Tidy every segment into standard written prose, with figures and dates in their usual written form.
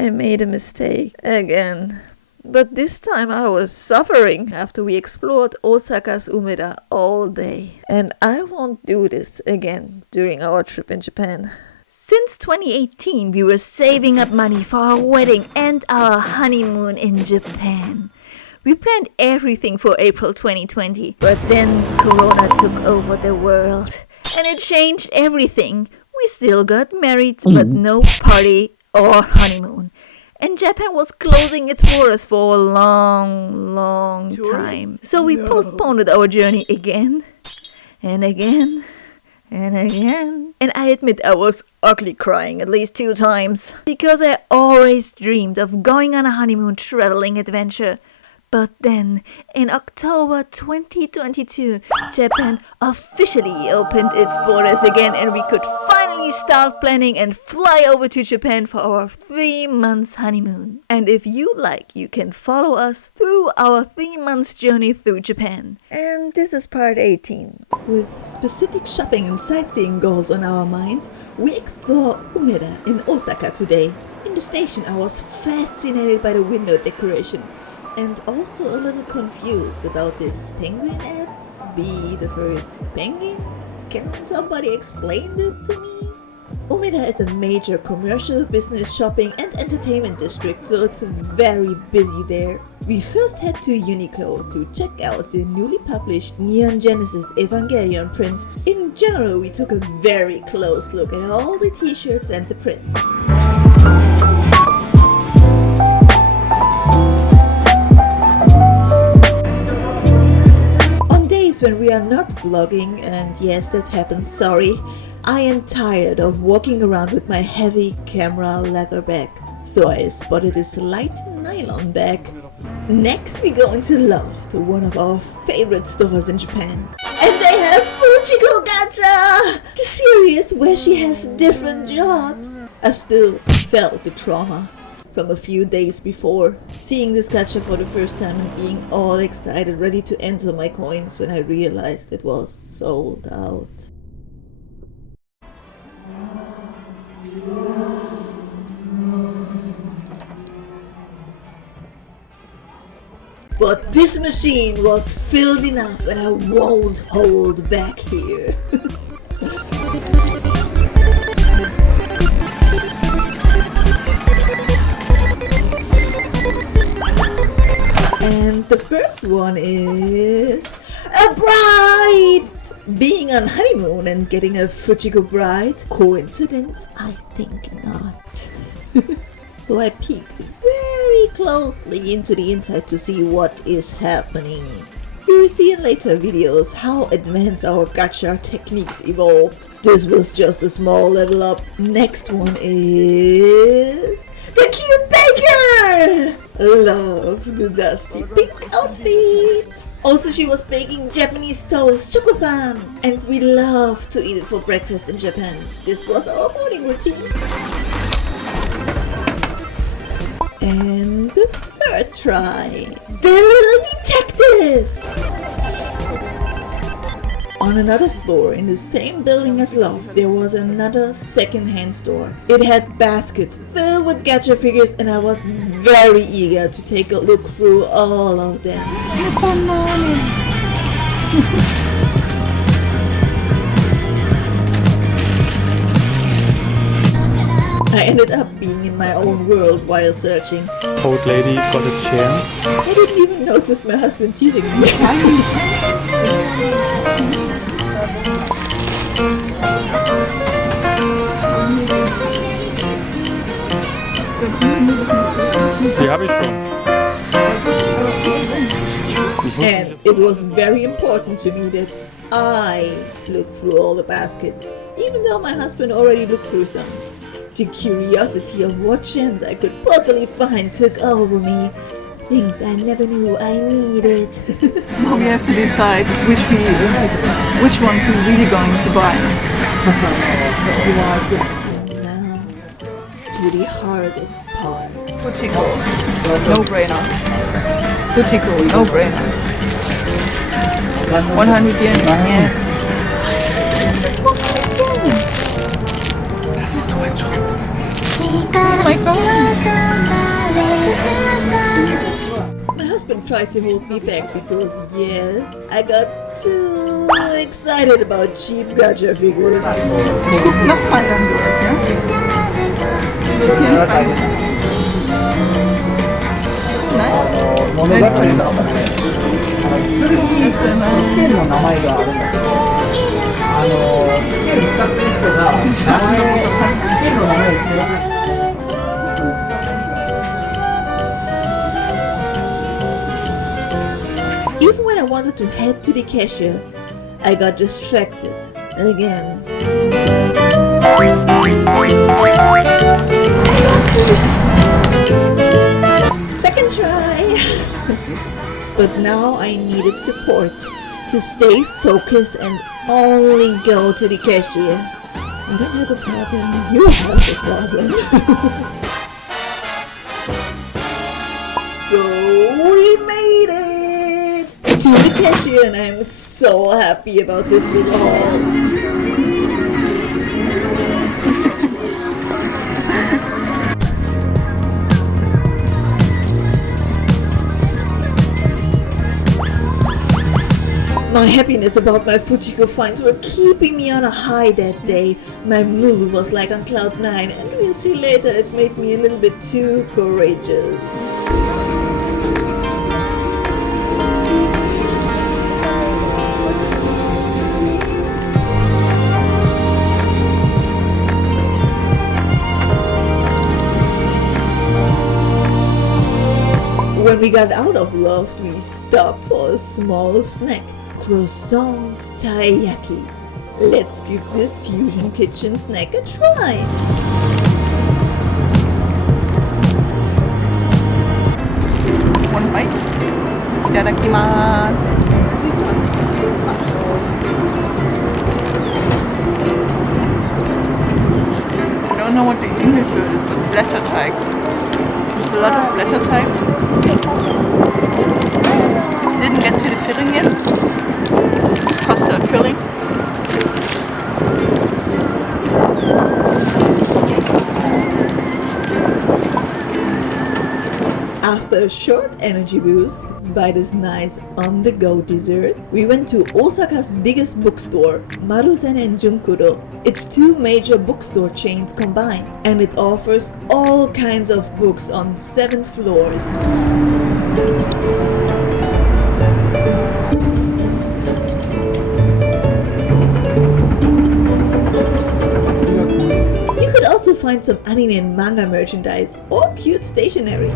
I made a mistake again. But this time I was suffering after we explored Osaka's Umeda all day. And I won't do this again during our trip in Japan. Since 2018, we were saving up money for our wedding and our honeymoon in Japan. We planned everything for April 2020, but then Corona took over the world. And it changed everything. We still got married, but no party or honeymoon. And Japan was closing its borders for a long time. So we postponed our journey again and again and again. And I admit I was ugly crying at least 2 times. Because I always dreamed of going on a honeymoon traveling adventure. But then, in October 2022, Japan officially opened its borders again and we could finally start planning and fly over to Japan for our 3 months honeymoon. And if you like, you can follow us through our 3 months journey through Japan. And this is part 18. With specific shopping and sightseeing goals on our mind, we explore Umeda in Osaka today. In the station, I was fascinated by the window decoration. And also a little confused about this penguin ad. Be the first penguin? Can somebody explain this to me? Umeda is a major commercial, business, shopping and entertainment district, so it's very busy there. We first head to Uniqlo to check out the newly published Neon Genesis Evangelion prints. In general, we took a very close look at all the t-shirts and the prints. When we are not vlogging, and yes, that happens, sorry, I am tired of walking around with my heavy camera leather bag, so I spotted this light nylon bag. Next we go into Loft, one of our favorite stores in Japan. And they have Fujiko Gacha! The series where she has different jobs. I still felt the trauma from a few days before, seeing this gacha for the first time and being all excited, ready to enter my coins when I realized it was sold out. But this machine was filled enough and I won't hold back here. And the first one is a bride! Being on honeymoon and getting a Fujiko bride? Coincidence? I think not. So I peeked very closely into the inside to see what is happening. You will see in later videos how advanced our gacha techniques evolved. This was just a small level up. Next one is the cute baker! Love the dusty pink outfit. Also, she was baking Japanese toast, chocopan, and we love to eat it for breakfast in Japan. This was our morning routine. And the third try, the little detective! On another floor in the same building as Loft, there was another second-hand store. It had baskets filled with gacha figures and I was very eager to take a look through all of them. I ended up being in my own world while searching. Old lady got a chair. I didn't even notice my husband teasing me. Die habe ich schon. And it was very important to me that I looked through all the baskets, even though my husband already looked through some. The curiosity of what gems I could possibly find took over me. Things I never knew I needed. Now we have to decide which ones we're really going to buy. And now to the hardest part. Fujiko, no brainer. Fujiko, no brainer. 100 yen, yes. Das ist so ein Schrott. Oh my god. and tried to hold me back because, yes, I got too excited about cheap gacha figures. Guck nochmal dann durch, ja? Sortieren frei. Nein? 物語の中で剣の名前があるんだけど、剣使ってる人が剣の名前を知らない。Even when I wanted to head to the cashier, I got distracted again. Second try! But now I needed support to stay focused and only go to the cashier. I don't have a problem, you have a problem. So we made it to the cashier and I'm so happy about this little haul. My happiness about my Fujiko finds were keeping me on a high that day. My mood was like on cloud 9 and we'll see later it made me a little bit too courageous. When we got out of Loft, we stopped for a small snack. Croissant taiyaki. Let's give this fusion kitchen snack a try. One bite. Itadakimasu. I don't know what the English word is, but Blätterteig. There's a lot of Blätterteig. Didn't get to the filling yet. It's custard filling. After a short energy boost by this nice on-the-go dessert, we went to Osaka's biggest bookstore, Maruzen and Junkuro. It's two major bookstore chains combined, and it offers all kinds of books on 7 floors. You could also find some anime and manga merchandise or cute stationery.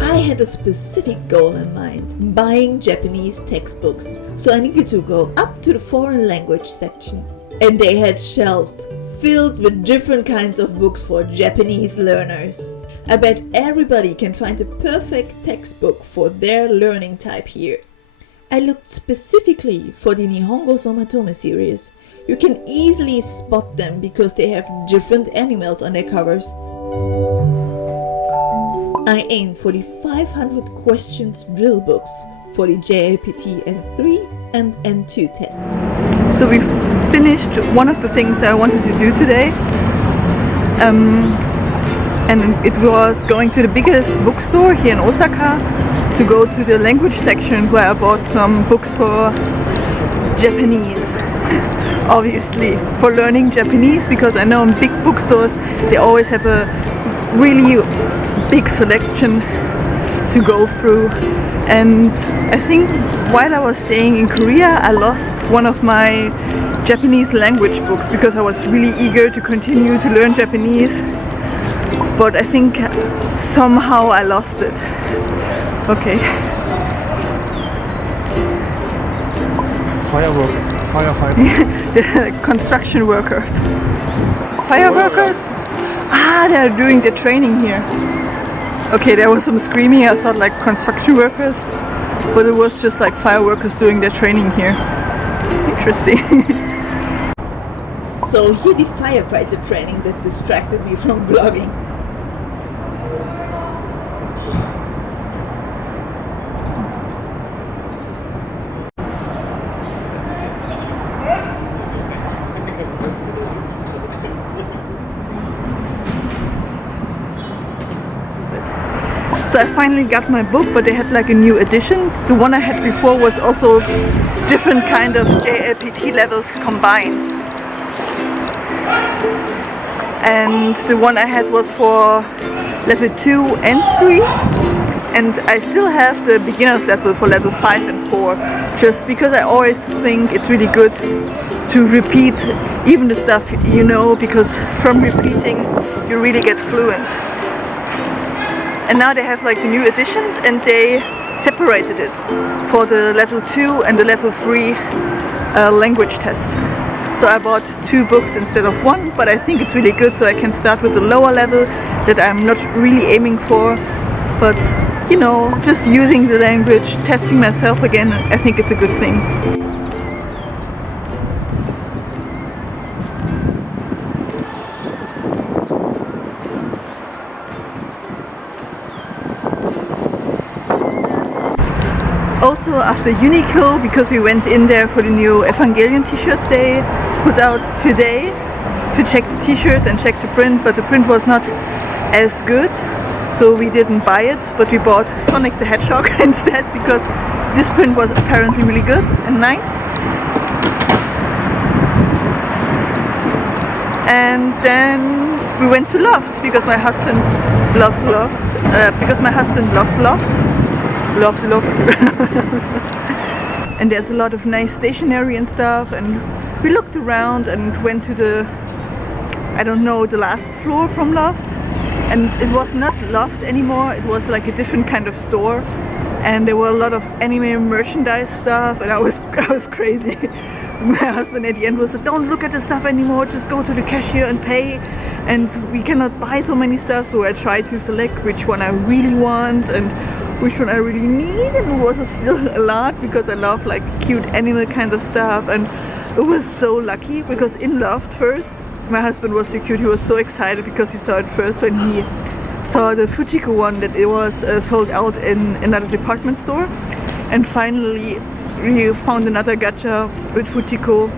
I had a specific goal in mind, buying Japanese textbooks, so I needed to go up to the foreign language section. And they had shelves filled with different kinds of books for Japanese learners. I bet everybody can find the perfect textbook for their learning type here. I looked specifically for the Nihongo Somatome series. You can easily spot them because they have different animals on their covers. I aimed for the 500 questions drill books for the JAPT N3 and N2 test. So we finished one of the things I wanted to do today. And it was going to the biggest bookstore here in Osaka to go to the language section where I bought some books for Japanese. Obviously, for learning Japanese, because I know in big bookstores they always have a really big selection to go through. And I think while I was staying in Korea, I lost one of my Japanese language books because I was really eager to continue to learn Japanese. But I think somehow I lost it. Okay. Firefighter. Construction worker. Fireworkers? Ah, they're doing the training here. Okay, there was some screaming. I thought like construction workers, but it was just like fireworkers doing their training here. Interesting. So here the firefighter training that distracted me from vlogging. So I finally got my book, but they had like a new edition. The one I had before was also different kind of JLPT levels combined. And the one I had was for level 2 and 3. And I still have the beginner's level for level 5 and 4. Just because I always think it's really good to repeat even the stuff you know, because from repeating you really get fluent. And now they have like the new edition, and they separated it for the level 2 and the level 3 language test. So I bought 2 books instead of 1, but I think it's really good, so I can start with the lower level that I'm not really aiming for, but you know, just using the language, testing myself again, I think it's a good thing. Also after Uniqlo, because we went in there for the new Evangelion t-shirts they put out today, to check the t-shirt and check the print, but the print was not as good, so we didn't buy it, but we bought Sonic the Hedgehog instead, because this print was apparently really good and nice. And then we went to Loft, because my husband loves Loft, loves Loft. And there's a lot of nice stationery and stuff, and we looked around and went to the, I don't know, the last floor from Loft, and it was not Loft anymore, it was like a different kind of store, and there were a lot of anime merchandise stuff, and I was crazy. My husband at the end was like, don't look at the stuff anymore, just go to the cashier and pay, and we cannot buy so many stuff. So I tried to select which one I really want and which one I really need, and it was still a lot because I love like cute animal kind of stuff. And it was so lucky because in Loft first, my husband was so cute, he was so excited because he saw it first when he saw the Fujiko one, that it was sold out in another department store. And finally we found another gacha with Fujiko.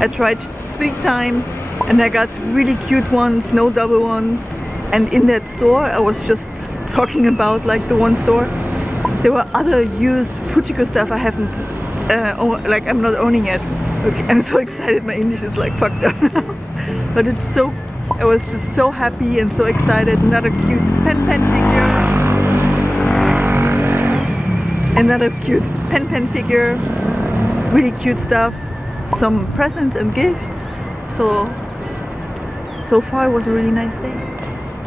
I tried 3 times and I got really cute ones, no double ones. And in that store, I was just talking about like the one store, there were other used Fujiko stuff I haven't, like I'm not owning yet. Okay, I'm so excited, my English is like fucked up now. But it's so, I was just so happy and so excited. Another cute pen figure. Another cute pen figure. Really cute stuff. Some presents and gifts. So far it was a really nice day.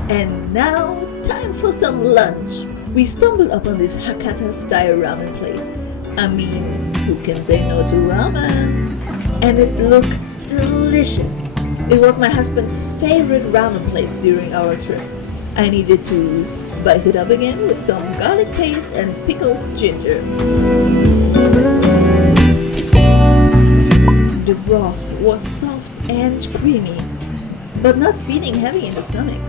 And now, time for some lunch. We stumbled upon this Hakata-style ramen place. I mean, who can say no to ramen? And it looked delicious. It was my husband's favorite ramen place during our trip. I needed to spice it up again with some garlic paste and pickled ginger. The broth was soft and creamy, but not feeling heavy in the stomach.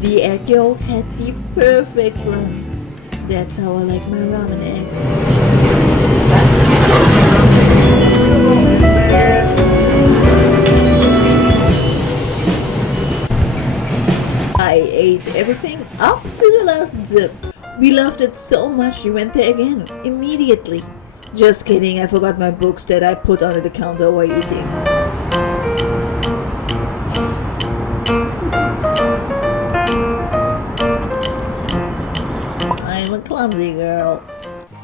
The egg yolk had the perfect run. That's how I like my ramen egg. I ate everything up to the last zip. We loved it so much we went there again, immediately. Just kidding, I forgot my books that I put under the counter while eating. I'm a clumsy girl.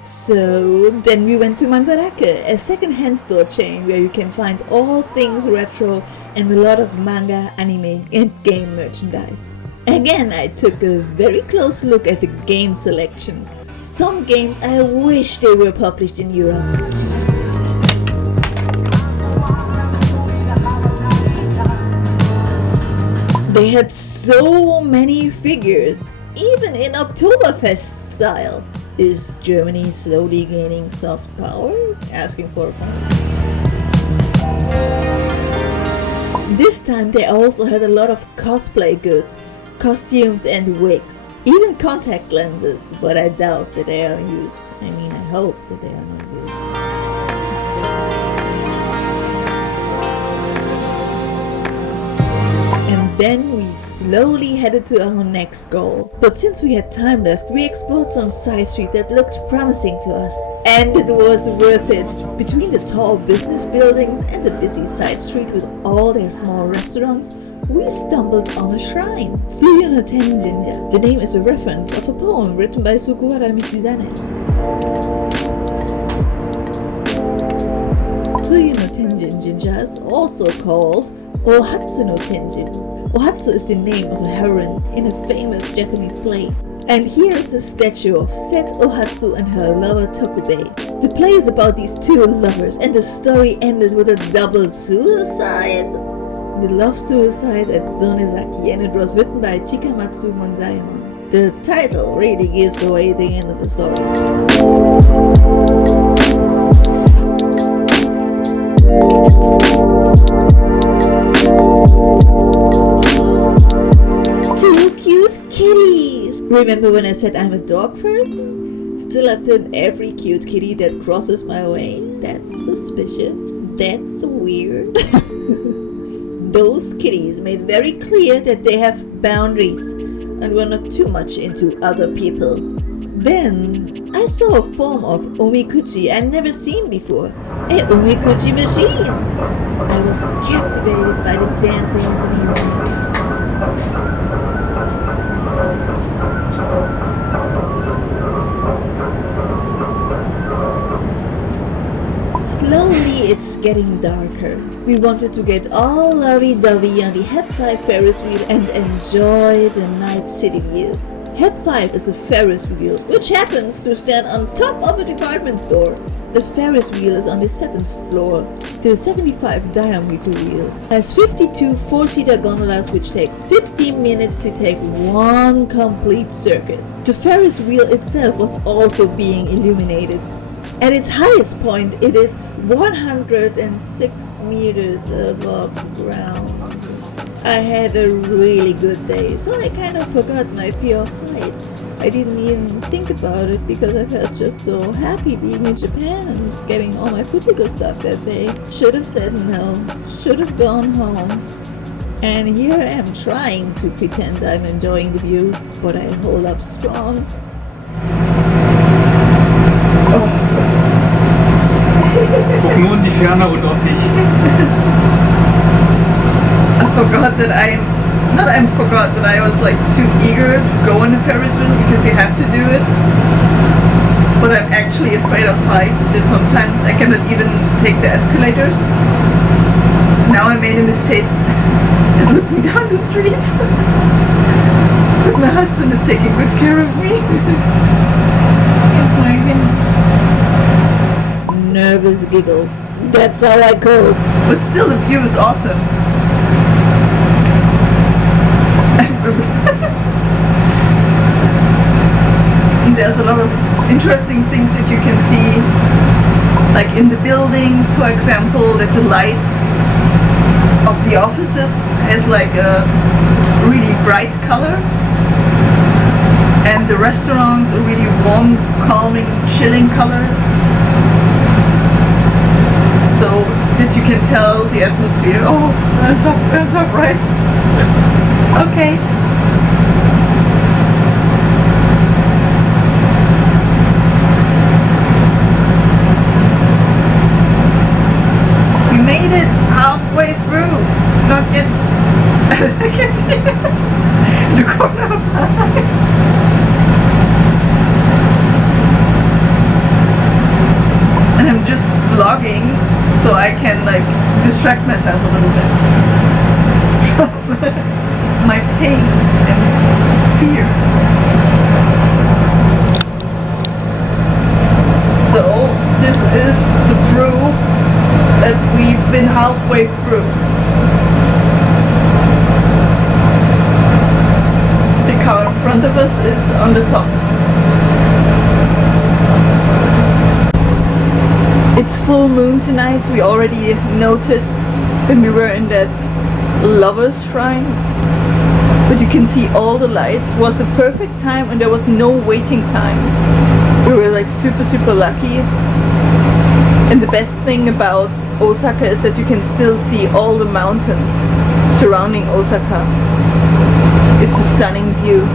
So then we went to Mandarake, a second-hand store chain where you can find all things retro and a lot of manga, anime and game merchandise. Again, I took a very close look at the game selection. Some games I wish they were published in Europe. They had so many figures, even in Oktoberfest style. Is Germany slowly gaining soft power? Asking for a friend. This time they also had a lot of cosplay goods, costumes and wigs, even contact lenses, but I doubt that they are used. I mean, I hope that they are not used. And Then we slowly headed to our next goal. But since we had time left, we explored some side street that looked promising to us. And it was worth it. Between the tall business buildings and the busy side street with all their small restaurants, we stumbled on a shrine, Tsuyu no Tenjinja. The name is a reference of a poem written by Sugawara Michizane. Tsuyu no Tenjin Jinja is also called Ohatsu no Tenjin. Ohatsu is the name of a heroine in a famous Japanese play. And here is a statue of Set Ohatsu and her lover Tokubei. The play is about these two lovers, and the story ended with a double suicide. The love suicide at Zonezaki, and it was written by Chikamatsu Monzaemon. The title really gives away the end of the story. Two cute kitties! Remember when I said I'm a dog person? Still I film every cute kitty that crosses my way? That's suspicious. That's weird. Those kitties made very clear that they have boundaries and were not too much into other people. Then I saw a form of omikuchi I'd never seen before. A omikuchi machine! I was captivated by the dancing and the music. Slowly it's getting darker. We wanted to get all lovey-dovey on the Heb 5 Ferris wheel and enjoy the night city view. Heb 5 is a Ferris wheel which happens to stand on top of a department store. The Ferris wheel is on the 7th floor. The 75 diameter wheel has 52 4-seater gondolas which take 50 minutes to take one complete circuit. The Ferris wheel itself was also being illuminated. At its highest point, it is 106 meters above the ground. I had a really good day, so I kind of forgot my fear of heights. I didn't even think about it because I felt just so happy being in Japan and getting all my Fujiko stuff that day. Should have said no, should have gone home. And here I am trying to pretend I'm enjoying the view, but I hold up strong. Guck nur in die Ferne und auf dich. I forgot that I forgot, but I was like too eager to go on the Ferris wheel because you have to do it. But I'm actually afraid of heights, that sometimes I cannot even take the escalators. Now I made a mistake and looking down the street. But my husband is taking good care of me. Nervous giggles. That's how I cope. But still, the view is awesome. There's a lot of interesting things that you can see, like in the buildings, for example, that the light of the offices has like a really bright color, and the restaurants a really warm, calming, chilling color. So that you can tell the atmosphere. Oh, on top, right? Yes. Okay. We made it halfway through. Not yet. I can see it in the corner of my eye. And I'm just vlogging, so I can like distract myself a little bit from my pain and fear. So this is the proof that we've been halfway through. The car in front of us is on the top. It's full moon tonight. We already noticed when we were in that lover's shrine. But you can see all the lights. It was the perfect time and there was no waiting time. We were like super lucky. And the best thing about Osaka is that you can still see all the mountains. surrounding Osaka. It's a stunning view.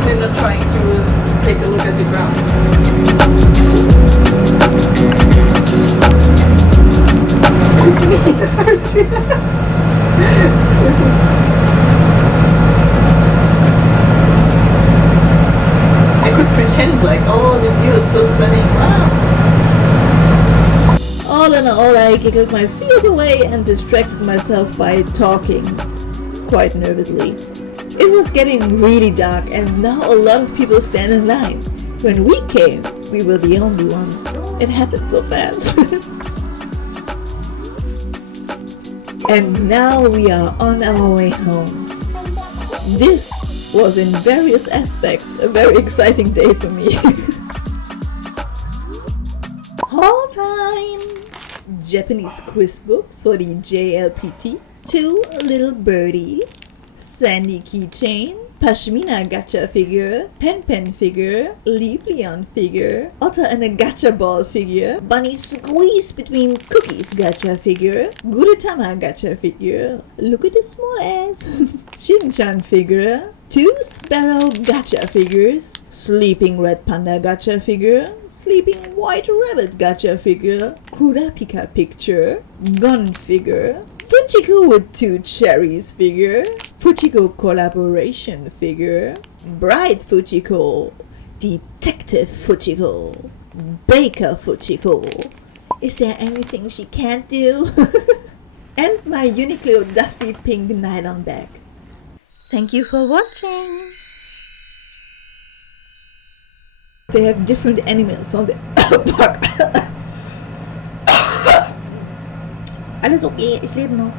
Still not trying to take a look at the ground. It's me, the first tree. I could pretend like, oh, the view is so stunning. Wow. All in all, I giggled my fears away and distracted myself by talking quite nervously. It was getting really dark and now a lot of people stand in line. When we came, we were the only ones. It happened so fast. And now we are on our way home. This was in various aspects a very exciting day for me. Haul time! Japanese quiz books for the JLPT, 2 little birdies, Sandy keychain, Pashmina gacha figure, Pen figure, Leaf Leon figure, Otter and a gacha ball figure, Bunny squeeze between cookies gacha figure, Gurutama gacha figure, look at the small ass, Shin-chan figure, 2 sparrow gacha figures, Sleeping red panda gacha figure, Sleeping white rabbit gacha figure, Kurapika picture, Gun figure, Fujiko with 2 cherries figure, Fujiko collaboration figure, Bright Fujiko, Detective Fujiko, Baker Fujiko. Is there anything she can't do? And my Uniqlo dusty pink nylon bag. Thank you for watching. They have different animals on the... Fuck. Alles okay, ich lebe noch.